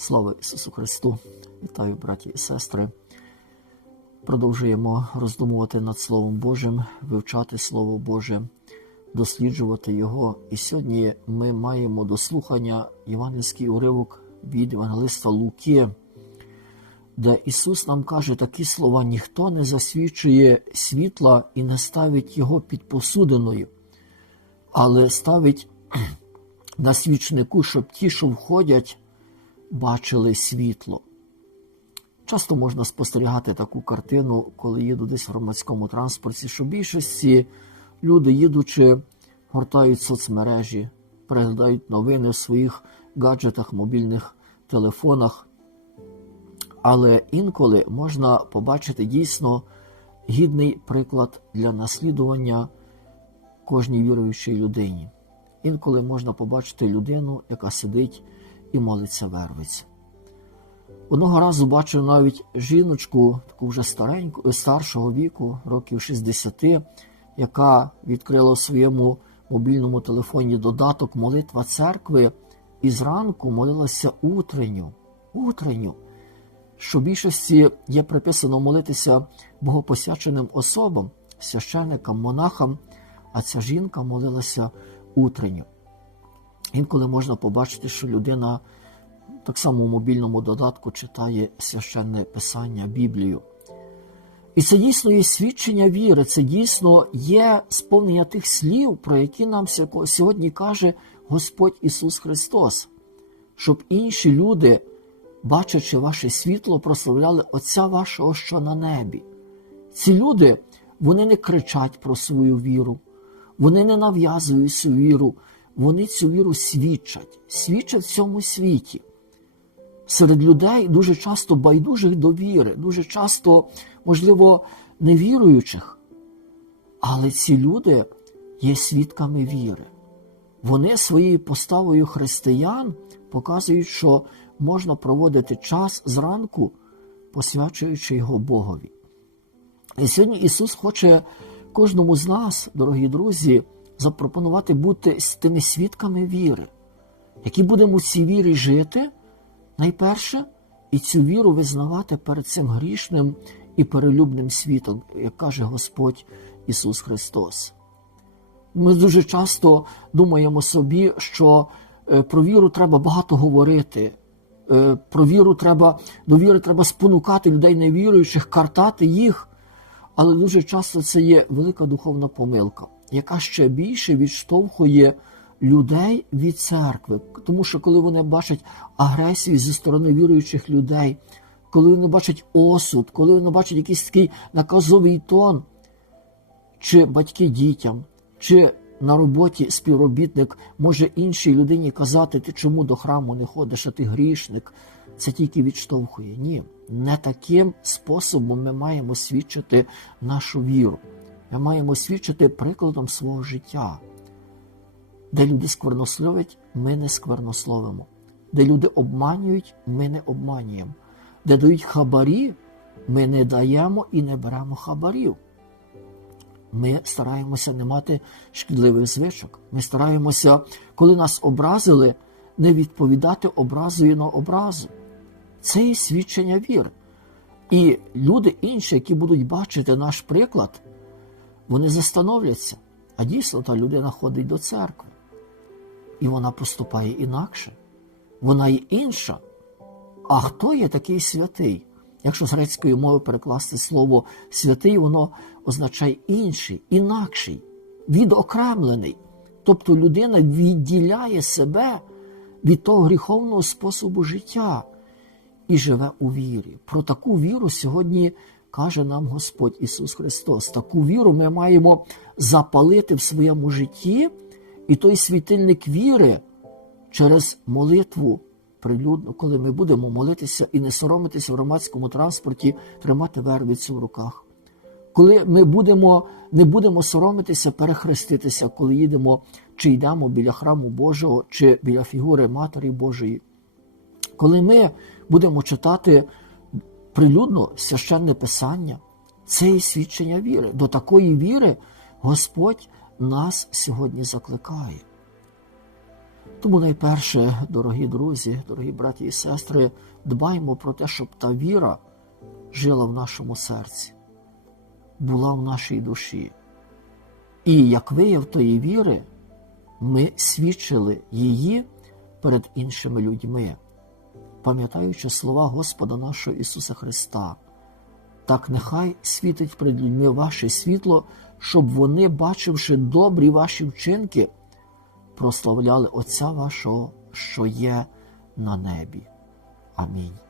Слава Ісусу Христу! Вітаю, браті і сестри. Продовжуємо роздумувати над Словом Божим, вивчати Слово Боже, досліджувати Його. І сьогодні ми маємо до слухання євангельський уривок від Євангелиста Луки, де Ісус нам каже такі слова: ніхто не засвічує світла і не ставить його під посудиною, але ставить на свічнику, щоб ті, що входять, бачили світло. Часто можна спостерігати таку картину, коли їду десь в громадському транспорті, що більшості люди, їдучи, гортають соцмережі, переглядають новини в своїх гаджетах, мобільних телефонах. Але інколи можна побачити дійсно гідний приклад для наслідування кожній віруючій людині. Інколи можна побачити людину, яка сидить і молиться вервиться. Одного разу бачив навіть жіночку, таку вже стареньку, старшого віку, років 60, яка відкрила в своєму мобільному телефоні додаток молитва церкви і зранку молилася утренню. Утренню. Що в більшості є приписано молитися богопосяченим особам, священникам, монахам, а ця жінка молилася утренню. Інколи можна побачити, що людина так само у мобільному додатку читає священне писання, Біблію. І це дійсно є свідчення віри, це дійсно є сповнення тих слів, про які нам сьогодні каже Господь Ісус Христос, щоб інші люди, бачачи ваше світло, прославляли Отця вашого, що на небі. Ці люди вони не кричать про свою віру, вони не нав'язують свою віру, вони цю віру свідчать, свідчать в цьому світі. Серед людей дуже часто байдужих до віри, дуже часто, можливо, невіруючих. Але ці люди є свідками віри. Вони своєю поставою християн показують, що можна проводити час зранку, посвячуючи його Богові. І сьогодні Ісус хоче кожному з нас, дорогі друзі, запропонувати бути з тими свідками віри, які будемо в цій вірі жити найперше, і цю віру визнавати перед цим грішним і перелюбним світом, як каже Господь Ісус Христос. Ми дуже часто думаємо собі, що про віру треба багато говорити. Про віру треба, до віри треба спонукати людей невіруючих, картати їх. Але дуже часто це є велика духовна помилка, яка ще більше відштовхує людей від церкви. Тому що коли вони бачать агресію зі сторони віруючих людей, коли вони бачать осуд, коли вони бачать якийсь такий наказовий тон, чи батьки дітям, чи на роботі співробітник може іншій людині казати, ти чому до храму не ходиш, а ти грішник. Це тільки відштовхує. Ні, не таким способом ми маємо свідчити нашу віру. Ми маємо свідчити прикладом свого життя. Де люди сквернословять, ми не сквернословимо. Де люди обманюють, ми не обманюємо. Де дають хабарі, ми не даємо і не беремо хабарів. Ми стараємося не мати шкідливих звичок. Ми стараємося, коли нас образили, не відповідати образою на образу. Це є свідчення віри. І люди інші, які будуть бачити наш приклад, вони застановляться. А дійсно та людина ходить до церкви. І вона поступає інакше. Вона є інша. А хто є такий святий? Якщо з грецької мови перекласти слово святий, воно означає інший, інакший, відокремлений. Тобто людина відділяє себе від того гріховного способу життя і живе у вірі. Про таку віру сьогодні каже нам Господь Ісус Христос. Таку віру ми маємо запалити в своєму житті, і той світильник віри через молитву прилюдно, коли ми будемо молитися і не соромитися в громадському транспорті, тримати вервицю в руках. Коли ми будемо, не будемо соромитися, перехреститися, коли їдемо чи йдемо біля храму Божого, чи біля фігури Матері Божої. Коли ми будемо читати прилюдно священне Писання, це і свідчення віри. До такої віри Господь нас сьогодні закликає. Тому найперше, дорогі друзі, дорогі браті і сестри, дбаймо про те, щоб та віра жила в нашому серці, була в нашій душі. І як вияв тої віри, ми свідчили її перед іншими людьми, пам'ятаючи слова Господа нашого Ісуса Христа. Так нехай світить перед людьми ваше світло, щоб вони, бачивши добрі ваші вчинки, прославляли Отця вашого, що є на небі. Амінь.